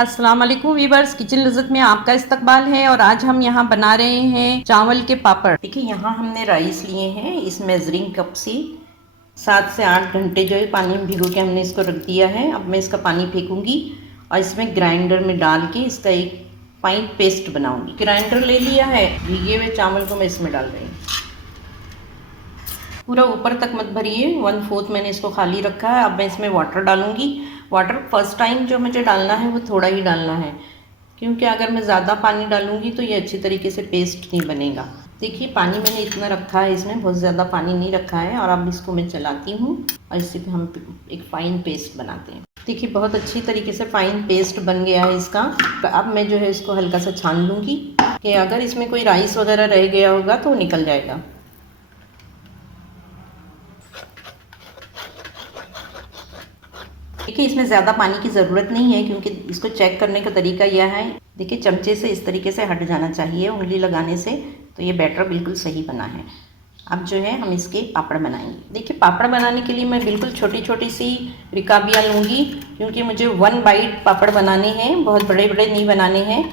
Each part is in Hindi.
अस्सलाम वालेकुम वीवर्स, किचन लज़्ज़त में आपका इस्तकबाल है। और आज हम यहाँ बना रहे हैं चावल के पापड़। देखिए यहाँ हमने राइस लिए हैं, इस मेजरिंग कप से 7 से 8 घंटे जो है पानी में भिगो के हमने इसको रख दिया है। अब मैं इसका पानी फेंकूंगी और इसमें ग्राइंडर में डाल के इसका एक फाइन पेस्ट बनाऊंगी। ग्राइंडर ले लिया है, भीगे हुए चावल को मैं इसमें डाल रही हूँ। पूरा ऊपर तक मत भरिए, 1/4 मैंने इसको खाली रखा है। अब मैं इसमें वाटर डालूंगी। वाटर फर्स्ट टाइम जो मुझे डालना है वो थोड़ा ही डालना है, क्योंकि अगर मैं ज़्यादा पानी डालूंगी तो ये अच्छी तरीके से पेस्ट नहीं बनेगा। देखिए पानी मैंने इतना रखा है, इसमें बहुत ज़्यादा पानी नहीं रखा है। और अब इसको मैं चलाती हूँ और इससे हम एक फ़ाइन पेस्ट बनाते हैं। देखिए बहुत अच्छी तरीके से फ़ाइन पेस्ट बन गया है इसका। अब मैं जो है इसको हल्का सा छान लूँगी कि अगर इसमें कोई राइस वगैरह रह गया होगा तो निकल जाएगा। देखिए इसमें ज़्यादा पानी की ज़रूरत नहीं है, क्योंकि इसको चेक करने का तरीका यह है, देखिए चमचे से इस तरीके से हट जाना चाहिए उंगली लगाने से, तो ये बैटर बिल्कुल सही बना है। अब जो है हम इसके पापड़ बनाएंगे। देखिए पापड़ बनाने के लिए मैं बिल्कुल छोटी छोटी सी रिकाबियाँ लूँगी, क्योंकि मुझे 1 बाइट पापड़ बनाने हैं, बहुत बड़े बड़े नहीं बनाने हैं।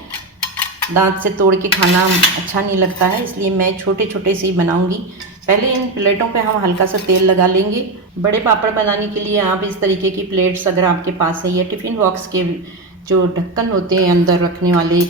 दांत से तोड़ के खाना अच्छा नहीं लगता है, इसलिए मैं छोटे छोटे से ही बनाऊँगी। पहले इन प्लेटों पे हम हल्का सा तेल लगा लेंगे। बड़े पापड़ बनाने के लिए आप इस तरीके की प्लेट्स अगर आपके पास है, या टिफ़िन बॉक्स के जो ढक्कन होते हैं अंदर रखने वाले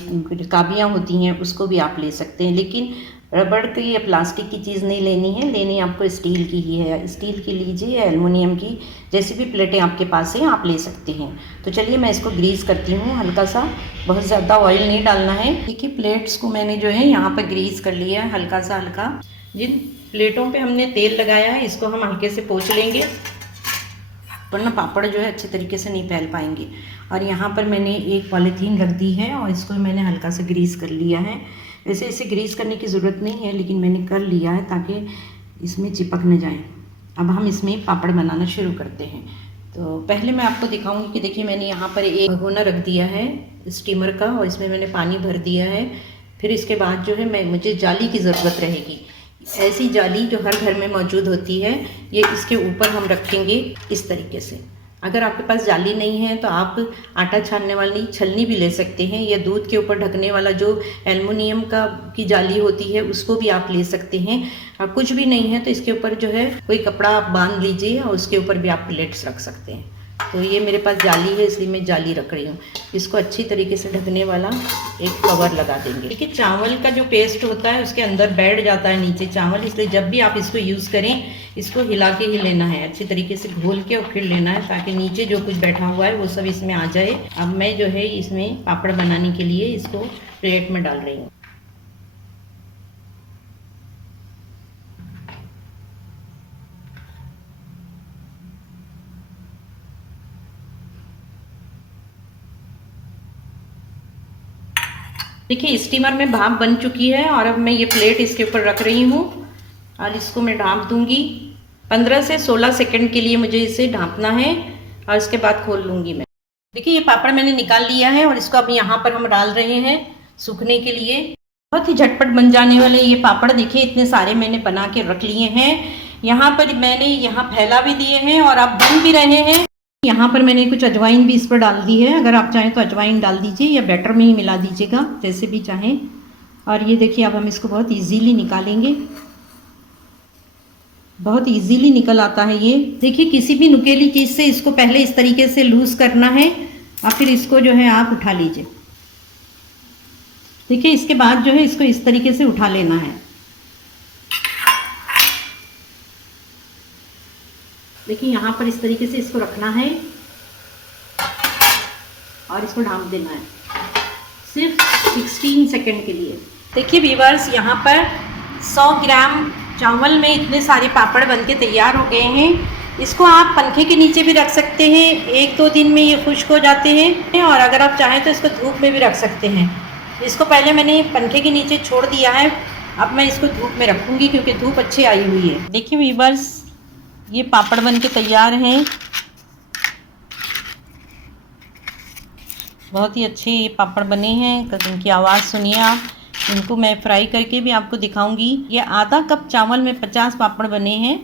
काबियाँ होती हैं, उसको भी आप ले सकते हैं। लेकिन रबड़ की या प्लास्टिक की चीज़ नहीं लेनी है, लेनी आपको स्टील की ही है। स्टील की लीजिए या एलुमिनियम की, जैसी भी प्लेटें आपके पास हैं आप ले सकते हैं। तो चलिए मैं इसको ग्रीस करती हूँ हल्का सा, बहुत ज़्यादा ऑयल नहीं डालना है। देखिए प्लेट्स को मैंने जो है यहाँ पर ग्रीस कर लिया है हल्का सा हल्का। जिन प्लेटों पे हमने तेल लगाया है इसको हम हल्के से पोंछ लेंगे, वरना पापड़ जो है अच्छे तरीके से नहीं फैल पाएंगे। और यहाँ पर मैंने एक पॉलीथीन रख दी है और इसको मैंने हल्का सा ग्रीस कर लिया है। वैसे इसे ग्रीस करने की ज़रूरत नहीं है, लेकिन मैंने कर लिया है ताकि इसमें चिपक न जाए। अब हम इसमें पापड़ बनाना शुरू करते हैं। तो पहले मैं आपको दिखाऊंगी कि देखिए मैंने यहाँ पर एक भगोना रख दिया है स्टीमर का, और इसमें मैंने पानी भर दिया है। फिर इसके बाद जो है मुझे जाली की ज़रूरत रहेगी। ऐसी जाली जो हर घर में मौजूद होती है, ये इसके ऊपर हम रखेंगे इस तरीके से। अगर आपके पास जाली नहीं है तो आप आटा छानने वाली छलनी भी ले सकते हैं, या दूध के ऊपर ढकने वाला जो एल्युमिनियम की जाली होती है उसको भी आप ले सकते हैं। और कुछ भी नहीं है तो इसके ऊपर जो है कोई कपड़ा आप बांध लीजिए और उसके ऊपर भी आप प्लेट्स रख सकते हैं। तो ये मेरे पास जाली है, इसलिए मैं जाली रख रही हूँ। इसको अच्छी तरीके से ढकने वाला एक कवर लगा देंगे। देखिए चावल का जो पेस्ट होता है उसके अंदर बैठ जाता है नीचे चावल, इसलिए जब भी आप इसको यूज़ करें इसको हिला के ही लेना है, अच्छी तरीके से घोल के और फिर लेना है, ताकि नीचे जो कुछ बैठा हुआ है वो सब इसमें आ जाए। अब मैं जो है इसमें पापड़ बनाने के लिए इसको प्लेट में डाल रही हूँ। देखिए स्टीमर में भाप बन चुकी है और अब मैं ये प्लेट इसके ऊपर रख रही हूँ और इसको मैं ढाँप दूंगी। 15 से 16 सेकंड के लिए मुझे इसे ढाँपना है और इसके बाद खोल लूँगी मैं। देखिए ये पापड़ मैंने निकाल लिया है और इसको अब यहाँ पर हम डाल रहे हैं सूखने के लिए। बहुत ही झटपट बन जाने वाले ये पापड़, देखिए इतने सारे मैंने बना के रख लिए हैं। यहाँ पर मैंने यहाँ फैला भी दिए हैं और अब बन भी रहे हैं। यहाँ पर मैंने कुछ अजवाइन भी इस पर डाल दी है, अगर आप चाहें तो अजवाइन डाल दीजिए या बैटर में ही मिला दीजिएगा, जैसे भी चाहें। और ये देखिए अब हम इसको बहुत इजीली निकालेंगे, बहुत इजीली निकल आता है ये। देखिए किसी भी नुकीली चीज़ से इसको पहले इस तरीके से लूज़ करना है और फिर इसको जो है आप उठा लीजिए। देखिए इसके बाद जो है इसको इस तरीके से उठा लेना है। देखिए यहाँ पर इस तरीके से इसको रखना है और इसको ढाँप देना है सिर्फ 16 सेकंड के लिए। देखिए व्यूअर्स यहाँ पर 100 ग्राम चावल में इतने सारे पापड़ बनके तैयार हो गए हैं। इसको आप पंखे के नीचे भी रख सकते हैं, 1-2 दिन में ये खुश्क हो जाते हैं। और अगर आप चाहें तो इसको धूप में भी रख सकते हैं। इसको पहले मैंने पंखे के नीचे छोड़ दिया है, अब मैं इसको धूप में रखूँगी क्योंकि धूप अच्छी आई हुई है। देखिए व्यूअर्स ये पापड़ बन के तैयार हैं, बहुत ही अच्छे ये पापड़ बने हैं। इनकी आवाज़ सुनिए आप। इनको मैं फ्राई करके भी आपको दिखाऊंगी। ये आधा कप चावल में 50 पापड़ बने हैं।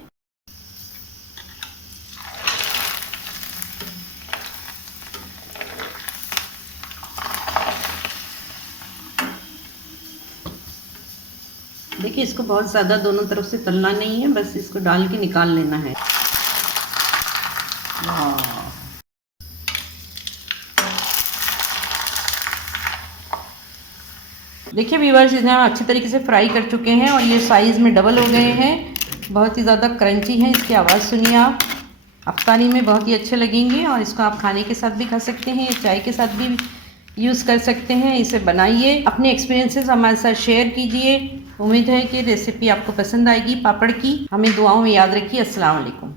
देखिए इसको बहुत ज़्यादा दोनों तरफ से तलना नहीं है, बस इसको डाल के निकाल लेना है। देखिए व्यूअर्स, इन्हें हम अच्छी तरीके से फ्राई कर चुके हैं और ये साइज़ में डबल हो गए हैं। बहुत ही ज़्यादा क्रंची हैं, इसकी आवाज़ सुनिए आप। अफ्तारी में बहुत ही अच्छे लगेंगे और इसको आप खाने के साथ भी खा सकते हैं या चाय के साथ भी यूज़ कर सकते हैं। इसे बनाइए, अपने एक्सपीरियंसेस हमारे साथ शेयर कीजिए। उम्मीद है कि रेसिपी आपको पसंद आएगी पापड़ की। हमें दुआओं में याद रखिए। अस्सलाम वालेकुम।